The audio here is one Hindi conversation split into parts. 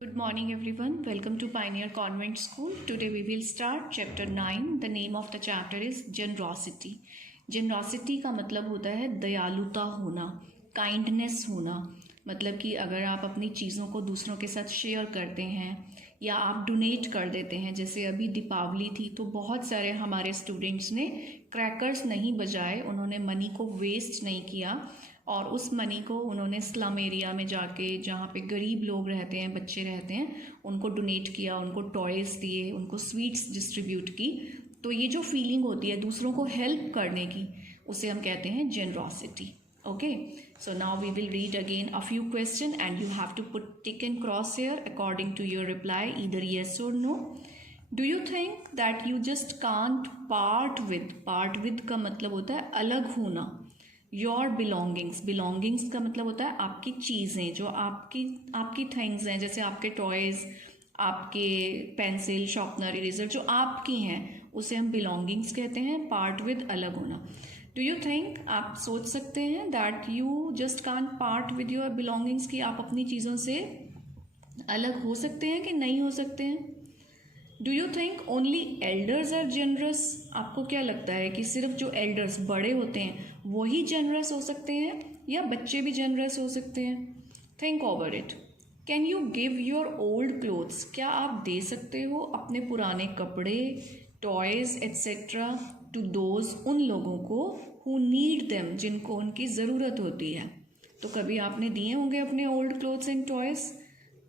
Good morning everyone. Welcome to Pioneer Convent School. Today we will start chapter 9. The name of the chapter is generosity. Generosity का मतलब होता है दयालुता होना, काइंडनेस होना। मतलब कि अगर आप अपनी चीज़ों को दूसरों के साथ शेयर करते हैं या आप डोनेट कर देते हैं। जैसे अभी दीपावली थी तो बहुत सारे हमारे स्टूडेंट्स ने क्रैकर्स नहीं बजाए, उन्होंने मनी को वेस्ट नहीं किया और उस मनी को उन्होंने स्लम एरिया में जाके, जहाँ पे गरीब लोग रहते हैं, बच्चे रहते हैं, उनको डोनेट किया, उनको टॉयज़ दिए, उनको स्वीट्स डिस्ट्रीब्यूट की। तो ये जो फीलिंग होती है दूसरों को हेल्प करने की, उसे हम कहते हैं generosity. Okay, so now we will read again a few questions and you have to put tick and cross here according to your reply, either yes or no. Do you think that you just can't part with का मतलब होता है अलग होना। योर बिलोंगिंग्स का मतलब होता है आपकी चीज़ें, जो आपकी थिंग्स हैं, जैसे आपके टॉयज़, आपके पेंसिल, शार्पनर, इरेजर जो आपकी हैं, उसे हम बिलोंगिंग्स कहते हैं। पार्ट विद अलग होना। डू यू थिंक, आप सोच सकते हैं that you just can't part with your belongings, कि आप अपनी चीज़ों से अलग हो सकते हैं कि नहीं हो सकते हैं। Do you think only elders are generous, आपको क्या लगता है कि सिर्फ जो एल्डर्स, बड़े होते हैं, वही जनरस हो सकते हैं या बच्चे भी जनरस हो सकते हैं। Think over it. Can you give your old clothes, क्या आप दे सकते हो अपने पुराने कपड़े, टॉयज़ एट्सेट्रा टू दोज, उन लोगों को हु नीड देम, जिनको उनकी ज़रूरत होती है। तो कभी आपने दिए होंगे अपने ओल्ड क्लोथ्स एंड टॉयज़।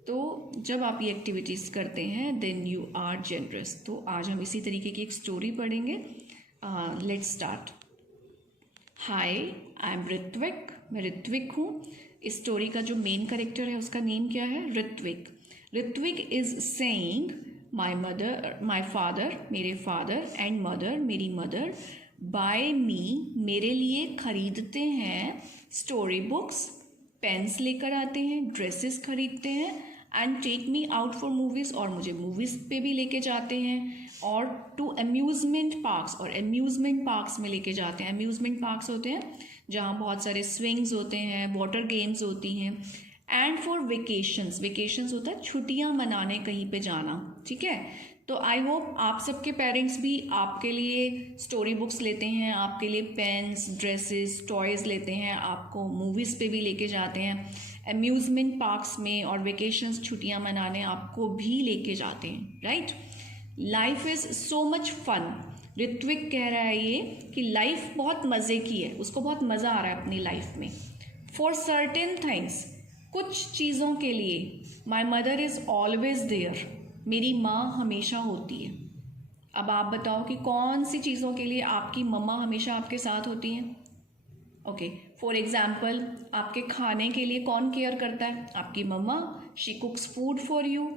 तो जब आप ये एक्टिविटीज़ करते हैं देन यू आर जनरस। तो आज हम इसी तरीके की एक स्टोरी पढ़ेंगे। Let's start. Hi, I am Ritvik, मैं ऋत्विक हूँ। इस स्टोरी का जो मेन कैरेक्टर है उसका नेम क्या है? Ritvik. Ritvik is saying my father, मेरे फादर, एंड मदर, मेरी मदर, बाय मी, मेरे लिए खरीदते हैं स्टोरी बुक्स, पेन्स लेकर आते हैं, ड्रेसेस खरीदते हैं, and take me out for movies, और मुझे मूवीज़ पे भी लेके जाते हैं, और टू अम्यूज़मेंट पार्क्स, और अम्यूज़मेंट पार्क्स में लेके जाते हैं। अम्यूज़मेंट पार्क्स होते हैं जहाँ बहुत सारे स्विंग्स होते हैं, वाटर गेम्स होती हैं, एंड फॉर वेकेशंस होता है छुट्टियाँ मनाने कहीं पे जाना। ठीक है, तो आई होप आप सबके पेरेंट्स भी आपके लिए स्टोरी बुक्स लेते हैं, आपके लिए पेन्स, ड्रेसेस, टॉयज़ लेते हैं, आपको मूवीज़ पे भी लेके जाते हैं, अम्यूज़मेंट पार्क्स में, और वेकेशंस, छुट्टियाँ मनाने आपको भी लेके जाते हैं, right. Life is so much fun. Ritvik कह रहा है ये कि लाइफ बहुत मज़े की है, उसको बहुत मज़ा आ रहा है अपनी लाइफ में। फॉर सर्टेन थिंग्स, कुछ चीज़ों के लिए, my mother is always there, मेरी माँ हमेशा होती है। अब आप बताओ कि कौन सी चीज़ों के लिए आपकी मम्मा हमेशा आपके साथ होती हैं। ओके, फॉर एग्जाम्पल, आपके खाने के लिए कौन केयर करता है? आपकी mamma. She cooks food for you.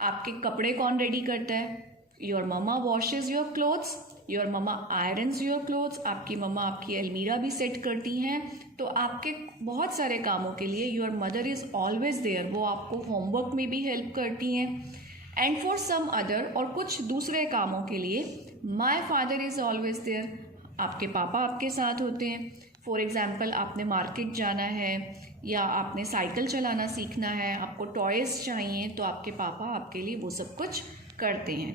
आपके कपड़े कौन रेडी करता है? Your mamma washes your clothes, your mamma irons your clothes. आपकी मम्मा आपकी अलमीरा भी सेट करती हैं। तो आपके बहुत सारे कामों के लिए your mother is always there, वो आपको होमवर्क में भी हेल्प करती हैं। एंड फॉर सम अदर, और कुछ दूसरे कामों के लिए, my father is always there, आपके पापा आपके साथ होते हैं। फॉर एग्जाम्पल, आपने मार्केट जाना है या आपने साइकिल चलाना सीखना है, आपको टॉयज़ चाहिए, तो आपके पापा आपके लिए वो सब कुछ करते हैं।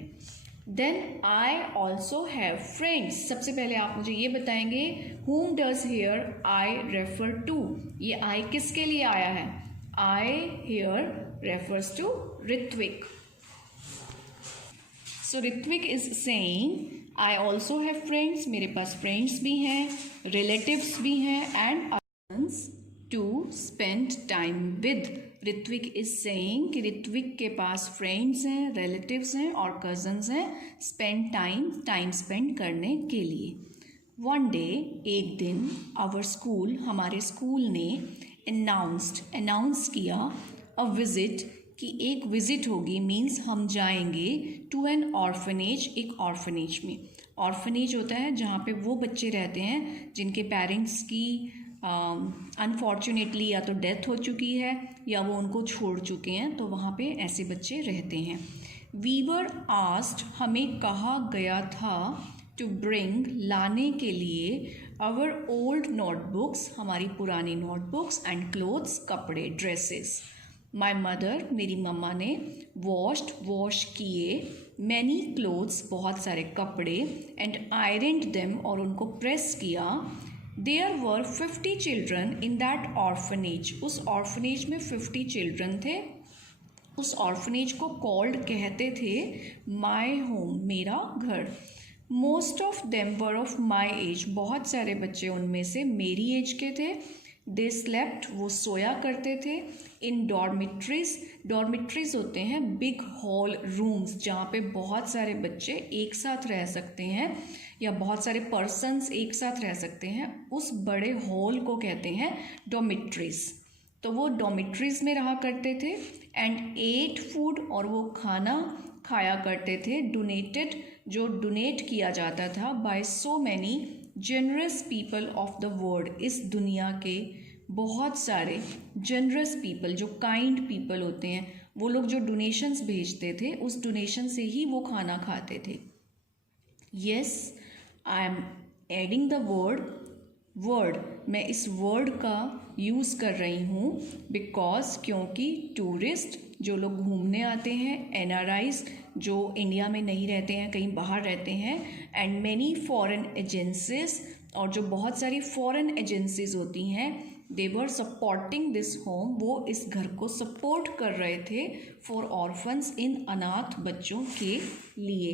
Then I also have friends. सबसे पहले आप मुझे ये बताएंगे, whom does here I refer to? ये I किसके लिए आया है? I here refers to Ritwik. So Ritwik is saying, I also have friends, मेरे पास फ्रेंड्स भी हैं, रिलेटिव्स भी हैं, and others to spend time with. Ritvik is saying कि ऋत्विक के पास फ्रेंड्स हैं, रिलेटिव्स हैं और कजन्स हैं, स्पेंड टाइम स्पेंड करने के लिए। वन डे, एक दिन, आवर स्कूल, हमारे स्कूल ने अनाउंस किया अ विजिट, कि एक विजिट होगी, मीन्स हम जाएंगे टू एन ऑर्फनेज, एक ऑर्फनेज में। ऑर्फनेज होता है जहाँ पे वो बच्चे रहते हैं जिनके पेरेंट्स की अनफॉर्चुनेटली या तो डेथ हो चुकी है या वो उनको छोड़ चुके हैं, तो वहाँ पे ऐसे बच्चे रहते हैं। वी वर आस्क्ड, हमें कहा गया था, टू ब्रिंग, लाने के लिए, आवर ओल्ड नोटबुक्स, हमारी पुरानी नोटबुक्स, एंड क्लोथ्स, कपड़े, ड्रेसेस, माई मदर, मेरी मम्मा ने वॉश किए, मैनी क्लोथ्स, बहुत सारे कपड़े, एंड आयरनड देम, और उनको प्रेस किया। There were 50 children in that orphanage, उस ऑर्फनेज में 50 चिल्ड्रन थे। उस ऑर्फनेज को कॉल्ड कहते थे माई होम, मेरा घर। Most of them were of my age, बहुत सारे बच्चे उनमें से मेरी एज के थे। दे स्लेप्ट, वो सोया करते थे। इन डॉर्मिट्रीज, डॉर्मिट्रीज होते हैं बिग हॉल रूम्स, जहाँ पे बहुत सारे बच्चे एक साथ रह सकते हैं या बहुत सारे पर्सन्स एक साथ रह सकते हैं, उस बड़े हॉल को कहते हैं डॉर्मिट्रीज। तो वो डॉर्मिट्रीज में रहा करते थे। एंड एट फूड, और वो खाना खाया करते थे। डोनेटेड, जो डोनेट किया जाता था by so many generous people of the world, इस दुनिया के बहुत सारे जनरस पीपल, जो काइंड पीपल होते हैं, वो लोग जो डोनेशंस भेजते थे, उस डोनेशन से ही वो खाना खाते थे। Yes, I am adding the word, मैं इस वर्ड का यूज़ कर रही हूँ बिकॉज, क्योंकि टूरिस्ट, जो लोग घूमने आते हैं, एनआरआईज, जो इंडिया में नहीं रहते हैं, कहीं बाहर रहते हैं, एंड मैनी फॉरेन एजेंसीज, और जो बहुत सारी फॉरेन एजेंसीज होती हैं, दे वर सपोर्टिंग दिस होम, वो इस घर को सपोर्ट कर रहे थे फॉर ऑर्फन्स, इन अनाथ बच्चों के लिए।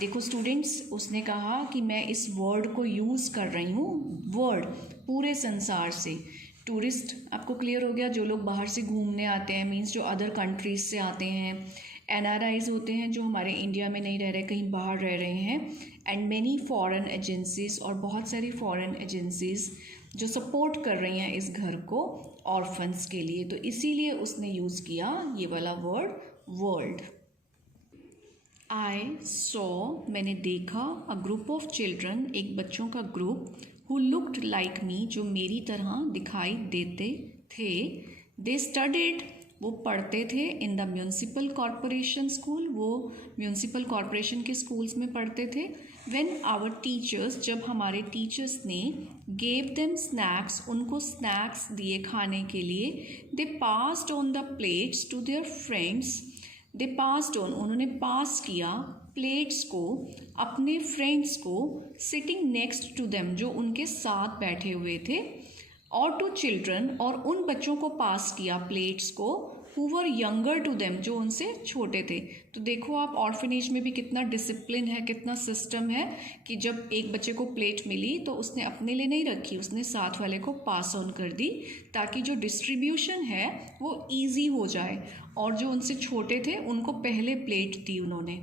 देखो स्टूडेंट्स, उसने कहा कि मैं इस वर्ड को यूज़ कर रही हूँ, वर्ड पूरे संसार से। टूरिस्ट आपको क्लियर हो गया, जो लोग बाहर से घूमने आते हैं, मीन्स जो अदर कंट्रीज से आते हैं। एनआरआईज होते हैं जो हमारे इंडिया में नहीं रह रहे, कहीं बाहर रह रहे हैं। एंड मैनी फॉरेन एजेंसीज, और बहुत सारी फॉरेन एजेंसीज जो सपोर्ट कर रही हैं इस घर को ऑर्फन्स के लिए, तो इसीलिए उसने यूज़ किया ये वाला वर्ड वर्ल्ड। आई सॉ, मैंने देखा, अ ग्रुप ऑफ चिल्ड्रन, एक बच्चों का group, who looked like me, जो मेरी तरह दिखाई देते थे। दे स्टडीड, वो पढ़ते थे in the municipal corporation school, वो म्यूनसिपल कॉरपोरेशन के स्कूल्स में पढ़ते थे। व्हेन आवर टीचर्स, जब हमारे टीचर्स ने गेव देम स्नैक्स, उनको स्नैक्स दिए खाने के लिए। They passed on the plates to their friends, they passed on, उन्होंने पास किया प्लेट्स को अपने फ्रेंड्स को, सिटिंग नेक्स्ट टू देम, जो उनके साथ बैठे हुए थे, और टू चिल्ड्रन, और उन बच्चों को पास किया प्लेट्स को, who were younger to them, जो उनसे छोटे थे। तो देखो आप, ऑर्फनेज में भी कितना डिसिप्लिन है, कितना सिस्टम है कि जब एक बच्चे को प्लेट मिली तो उसने अपने लिए नहीं रखी, उसने साथ वाले को पास ऑन कर दी, ताकि जो डिस्ट्रीब्यूशन है वो ईजी हो जाए, और जो उनसे छोटे थे उनको पहले प्लेट दी उन्होंने।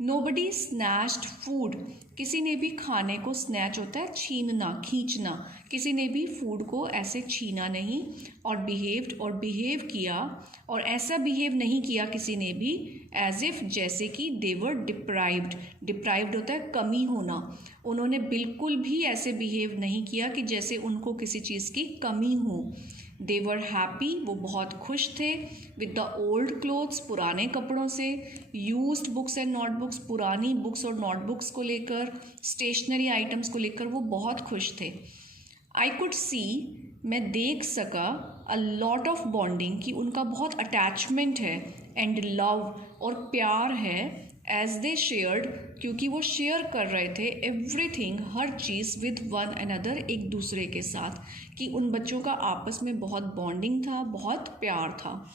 नोबडी स्नैच्ड फूड, किसी ने भी खाने को, स्नैच होता है छीनना, खींचना, किसी ने भी फूड को ऐसे छीना नहीं। और बिहेव्ड, और बिहेव किया, और ऐसा बिहेव नहीं किया किसी ने भी, एज इफ, जैसे कि दे वर डिप्राइव्ड, डिप्राइव्ड होता है कमी होना, उन्होंने बिल्कुल भी ऐसे बिहेव नहीं किया कि जैसे उनको किसी चीज़ की कमी हो। दे वर हैप्पी, वो बहुत खुश थे। विद द ओल्ड क्लोथ्स, पुराने कपड़ों से। यूज्ड बुक्स एंड नोटबुक्स, पुरानी बुक्स और नोटबुक्स को लेकर, स्टेशनरी आइटम्स को लेकर वो बहुत खुश थे। आई कुड सी, मैं देख सका, अ लॉट ऑफ बॉन्डिंग, कि उनका बहुत अटैचमेंट है, एंड लव, और प्यार है, एज दे शेयर्ड, क्योंकि वो शेयर कर रहे थे, everything, her cheese, with one another, एक दूसरे के साथ, कि उन बच्चों का आपस में बहुत बॉन्डिंग था, बहुत प्यार था।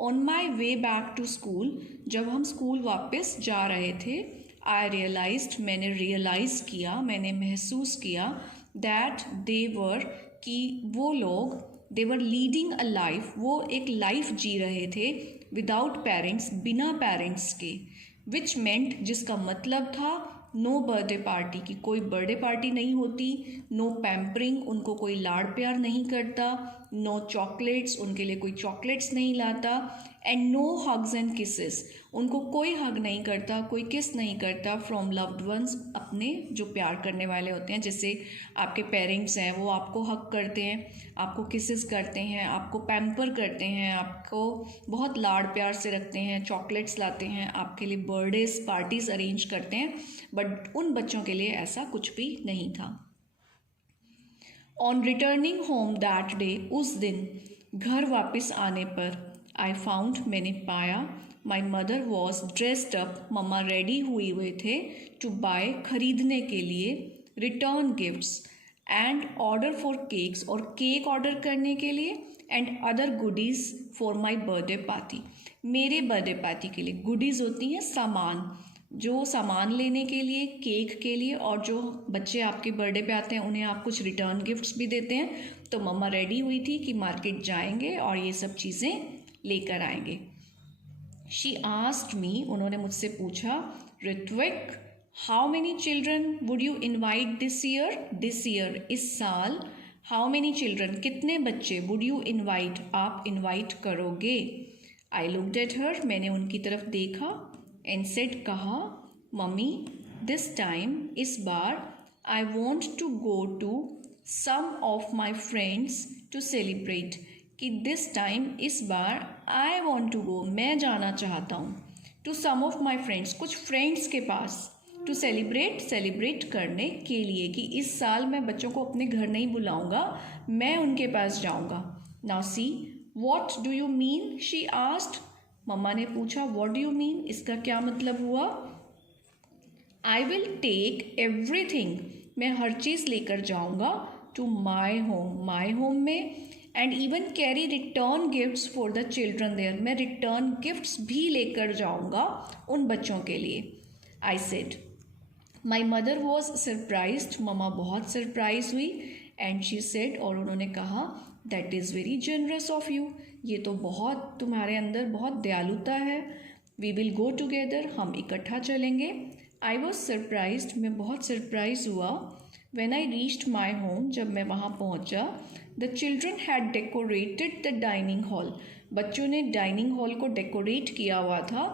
On my way back to school, जब हम स्कूल वापस जा रहे थे, आई रियलाइज्ड, मैंने रियलाइज़ किया, मैंने महसूस किया, दैट दे वर, कि वो लोग, दे वर लीडिंग अ लाइफ, वो एक लाइफ जी रहे थे, विदाउट पेरेंट्स, बिना पेरेंट्स के। विच मेंट, जिसका मतलब था, नो बर्थडे पार्टी, की कोई बर्थडे पार्टी नहीं होती। नो पैम्परिंग, उनको कोई लाड़ प्यार नहीं करता। नो चॉकलेट्स, उनके लिए कोई चॉकलेट्स नहीं लाता। And no hugs and kisses, उनको कोई हग नहीं करता, कोई किस नहीं करता, फ्रॉम लव्ड वंस, अपने जो प्यार करने वाले होते हैं। जैसे आपके पेरेंट्स हैं, वो आपको हग करते हैं, आपको किसेस करते हैं, आपको पैम्पर करते हैं, आपको बहुत लाड़ प्यार से रखते हैं, चॉकलेट्स लाते हैं, आपके लिए बर्थडेज पार्टीज अरेंज करते हैं, बट उन बच्चों के लिए ऐसा कुछ भी नहीं था। On returning home that day, उस दिन घर वापस आने पर, आई फाउंड, मैंने पाया, my mother was dressed up, मम्मा रेडी हुए थे, टू बाय, खरीदने के लिए, return gifts, and order for cakes, और केक ऑर्डर करने के लिए, and other goodies for my birthday party, मेरे बर्थडे पार्टी के लिए। गुडीज़ होती हैं सामान, जो सामान लेने के लिए, केक के लिए, और जो बच्चे आपके बर्थडे पे आते हैं उन्हें आप कुछ रिटर्न गिफ्ट्स भी देते हैं। तो मम्मा रेडी हुई थी कि मार्केट जाएंगे और ये सब चीज़ें लेकर आएंगे। शी आस्क्ड मी, उन्होंने मुझसे पूछा, Ritvik, how many children would you invite this year, इस साल, हाउ मेनी चिल्ड्रन, कितने बच्चे, वुड यू इन्वाइट, आप इन्वाइट करोगे। आई लुक्ड एट हर, मैंने उनकी तरफ देखा, एंड सेड, कहा, मम्मी, दिस टाइम, इस बार, I want to go to some of my friends to celebrate, कि दिस टाइम, इस बार, आई वॉन्ट टू गो, मैं जाना चाहता हूँ, to some of my friends, कुछ फ्रेंड्स के पास, टू सेलिब्रेट करने के लिए, कि इस साल मैं बच्चों को अपने घर नहीं बुलाऊंगा, मैं उनके पास जाऊंगा। Now see, what do you mean, she asked, mama ने पूछा, व्हाट डू यू मीन, इसका क्या मतलब हुआ। आई विल टेक एवरीथिंग, मैं हर चीज़ लेकर जाऊंगा, टू माई होम में, and even carry return gifts for the children there, मैं रिटर्न गिफ्ट्स भी लेकर जाऊंगा उन बच्चों के लिए। I said, my mother was surprised, mama बहुत सरप्राइज हुई, एंड शी सेड, और उन्होंने कहा, that is very generous of you, ये तो बहुत, तुम्हारे अंदर बहुत दयालुता है। वी विल गो टुगेदर, हम इकट्ठा चलेंगे। आई वॉज सरप्राइज्ड, मैं बहुत सरप्राइज हुआ। When I reached my home, जब मैं वहाँ पहुँचा, the children had decorated the dining hall, बच्चों ने डाइनिंग हॉल को डेकोरेट किया हुआ था,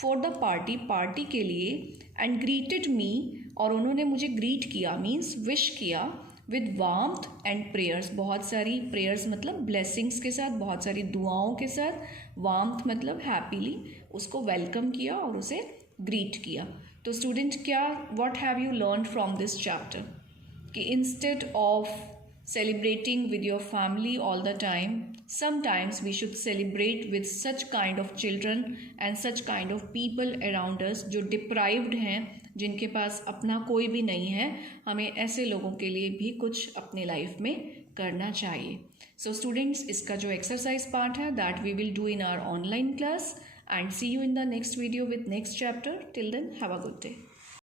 फॉर द पार्टी के लिए, एंड ग्रीटेड मी, और उन्होंने मुझे ग्रीट किया, मीन्स विश किया, विद वार्मथ एंड प्रेयर्स, बहुत सारी प्रेयर्स मतलब ब्लेसिंग्स के साथ, बहुत सारी दुआओं के साथ, वार्मथ मतलब हैप्पीली, उसको वेलकम किया और उसे ग्रीट किया। तो स्टूडेंट, क्या, what have you learn from this chapter, कि instead of celebrating with your family all the time, sometimes we should celebrate with such kind of children and such kind of people around us जो deprived हैं, जिनके पास अपना कोई भी नहीं है। हमें ऐसे लोगों के लिए भी कुछ अपने लाइफ में करना चाहिए। So students, इसका जो exercise part है that we will do in our online class, and see you in the next video with next chapter. Till then, have a good day.